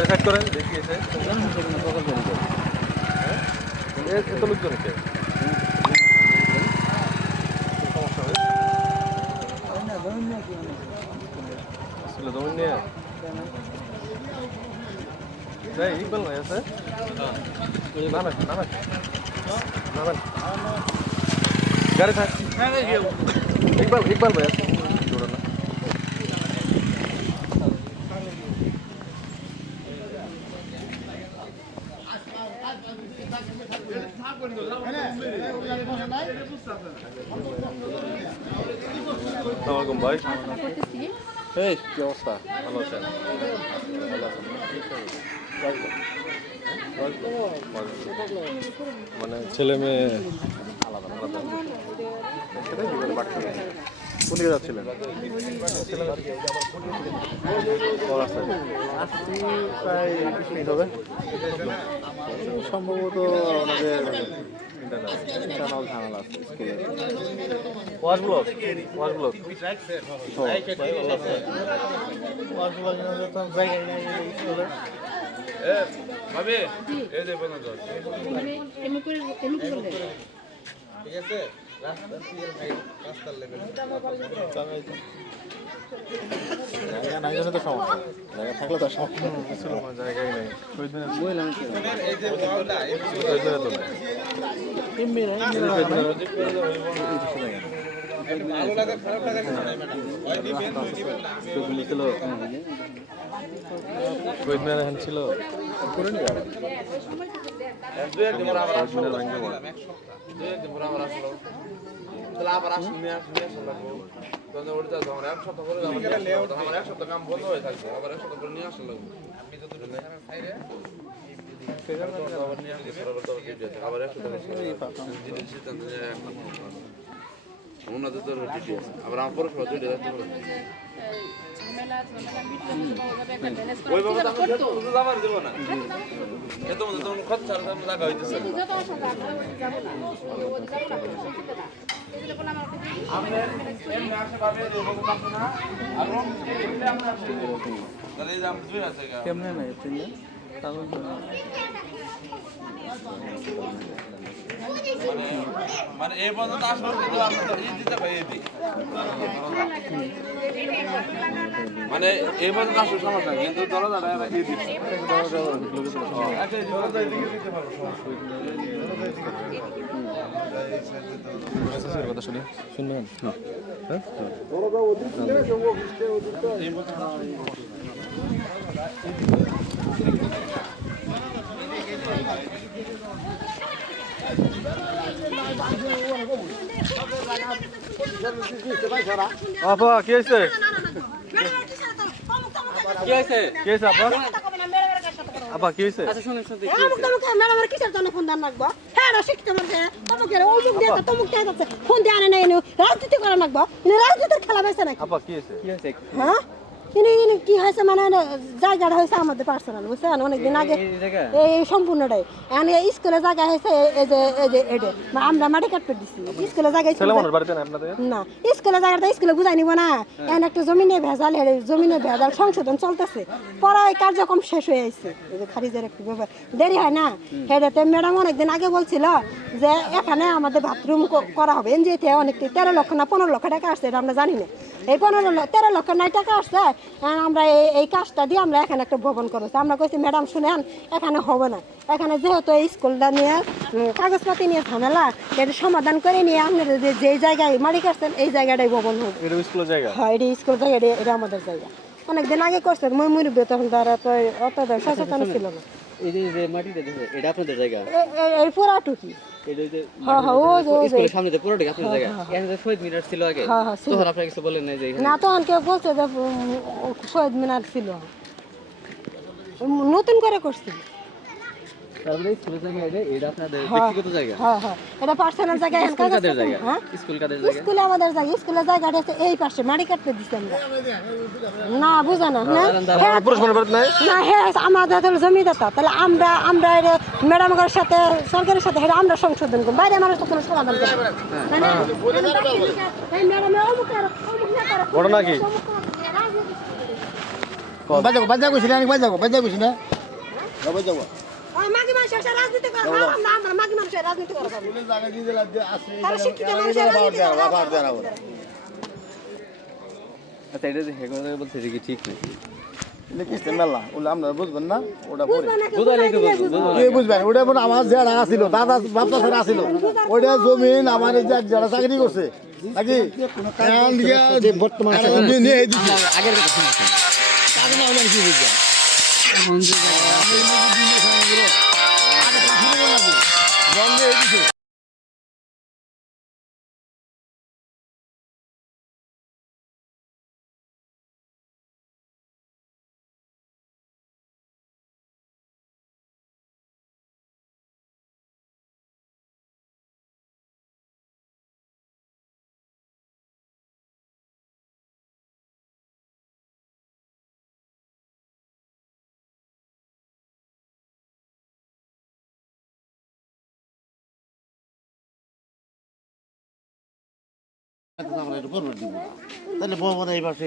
side করেন দেখিয়েছে এত লোকজনকে জমি নিয়ে যাই ইকবাল ভাই আছে নামেন নামেন নামেন গাড়ি থাক ইকবাল ইকবাল ভাই আছে আসসালামাইকুম ভাই এই কি অবস্থা ভালো আছেন মানে ছেলে মেয়ে আলাদা আলাদা কোন দিকে যাচ্ছিলেন প্রায় হবে সম্ভবত ওনাদের ইন্টারনাল ঝামেলা আছে স্কুলে ওয়াশ ব্লক স্কুলে ভাবে এই যে বন্ধ কর ঠিক আছে রাস্তার লেভেল জায়গা নাই জন্য তো সমস্যা জায়গা থাকলে তো সমস্যা জায়গাই নেই এই যে ওয়ালটা ভালো লাগে খারাপ লাগে না ম্যাডাম ওই দিবেন না ছিল করে নি দুই একদিন পর আবার আসলো দুই একদিন পর আবার আসলো তাহলে আবার আসুন নিয়ে আসলো তখন ওটা আমার এক সপ্তাহ করে আমার এক সপ্তাহ কাম বন্ধ হয়ে থাকবে আবার এক সপ্তাহ করে নিয়ে আসলো আপনি তো দুটো খাইরে আবার নিয়ে আসলে আবার এক সপ্তাহ ওনাদের তো ডিউটি আছে আবার আমার পরস্পর দুইটা যাচ্ছে ওই বাবা তো আমরা তো যাবার দেব না এত মধ্যে তখন খরচা আর আমরা জায়গা হইতেছে আমরা এমনি আসে ভাবে দেব কথা না আর এমনি আমরা আসে তাহলে এই দাম দুই আছে কেমনে নাই তুমি তাহলে মানে এই পর্যন্ত আসলে কিন্তু আমরা তো এই দিতে পাই এদি মানে এই পর্যন্ত আসলে সমস্যা কিন্তু ধরো দাদা এই দিতে আচ্ছা এদিকে দিতে পারবো সমস্যা কথা শুনি শুনবেন হ্যাঁ আপা কি হয়েছে কি হয়েছে কি হয়েছে আপা আপা কি হয়েছে আচ্ছা শুনুন শুনতে ম্যাডামের কিসের জন্য ফোন দেন লাগবো হ্যাঁ শিখতে পারছে তোমাকে অমুক দিয়ে তমুক দিয়ে যাচ্ছে ফোন দিয়ে আনে নাই রাজনীতি করা লাগবো রাজনীতির খেলা বেছে নাকি আপা কি হয়েছে হ্যাঁ কি হয়েছে মানে জায়গাটা হয়েছে আমাদের পার্সোনাল বুঝছেন অনেকদিন আগে এই সম্পূর্ণটাই এখন স্কুলে জায়গা হয়েছে আমরা মাটি কাটতে দিচ্ছি স্কুলে জায়গায় না স্কুলে জায়গাটা স্কুলে বুঝাই নিব না এখন একটা জমিনে ভেজাল সংশোধন চলতেছে পড়ায় কার্যক্রম শেষ হয়ে আসছে এই যে খারিজের একটু ব্যাপার দেরি হয় না হেডেতে ম্যাডাম অনেকদিন আগে বলছিল যে এখানে আমাদের বাথরুম করা হবে এনজিওতে অনেক 13 লক্ষ না 15 লক্ষ টাকা আসছে এটা আমরা জানি না এই 13 লক্ষ নাই টাকা আসছে আমরা এই কাজটা দিয়ে আমরা এখানে একটা ভবন করেছি আমরা কইছি ম্যাডাম শুনেন এখানে হবে না এখানে যেহেতু এই স্কুলটা নিয়ে কাগজপাতি নিয়ে ঝামেলা এটা সমাধান করে নিয়ে আপনারা যে জায়গায় মালিক আসছেন এই জায়গাটাই ভবন হবে এটা স্কুলের জায়গা হ্যাঁ এটা স্কুল জায়গা এটা আমাদের জায়গা অনেকদিন আগে করছে মুরব্বী তখন তারা তো অত সচেতন ছিল না এই যে মাটিটা এটা আপনাদের জায়গা এই পুরাটুকি এটা যে হ্যাঁ হ্যাঁ ওই স্কুলের সামনে যে পুরোটা আপনাদের জায়গা এখানে শহীদ মিনার ছিল আগে তখন আপনারা কিছু বলেন না যে না তখন কেউ বলছে যে শহীদ মিনার ছিল নতুন করে করছিল তারপরে স্কুলের জায়গা এটা আপনাদের ব্যক্তিগত জায়গা হ্যাঁ হ্যাঁ এটা পার্সোনাল জায়গা স্কুল কাদের জায়গা স্কুল কাদের জায়গা স্কুলে আমাদের জায়গা স্কুলের জায়গাটা হচ্ছে এই পাশে মাটি কাটতে দিছি আমরা না বুঝা না না হ্যাঁ আমাদের তাহলে জমিদাতা তাহলে আমরা ম্যাডামের সাথে সরকারের সাথে আমরা সংশোধন করব বাইরে মানুষ তো কোনো সমাধান করবে না এই ম্যাডামে অমুক না ঘটনা কি বাজা কইছি না বাজা কইছি না বাজা ওই মাগি মানুষের সাথে রাজনীতি করে আমরা মাগি মানুষের রাজনীতি করে পাবো জায়গা দিয়ে দিলা আছে তারা শিক্ষিত মানুষের রাজনীতি করে বাবা দেনা আচ্ছা এটা যে হেগো বলছে এটা কি ঠিক নাকি লিখিছে মেলা ওলা আমরা বুঝবেন না ওটা পরে বুঝালে কি বলবো কে বুঝবেন ওটা মনে আমার যারা আছিল দাদা বাপটা ছাড়া আছিল ওটা জমিন আমার যারা চাকরি করছে নাকি যে বর্তমান নিয়ে দিচ্ছে আগের কথা শুনছি কাজ না হলে কি বুঝবেন জঙ্গে দিচ্ছে তাহলে বউ এই পাশে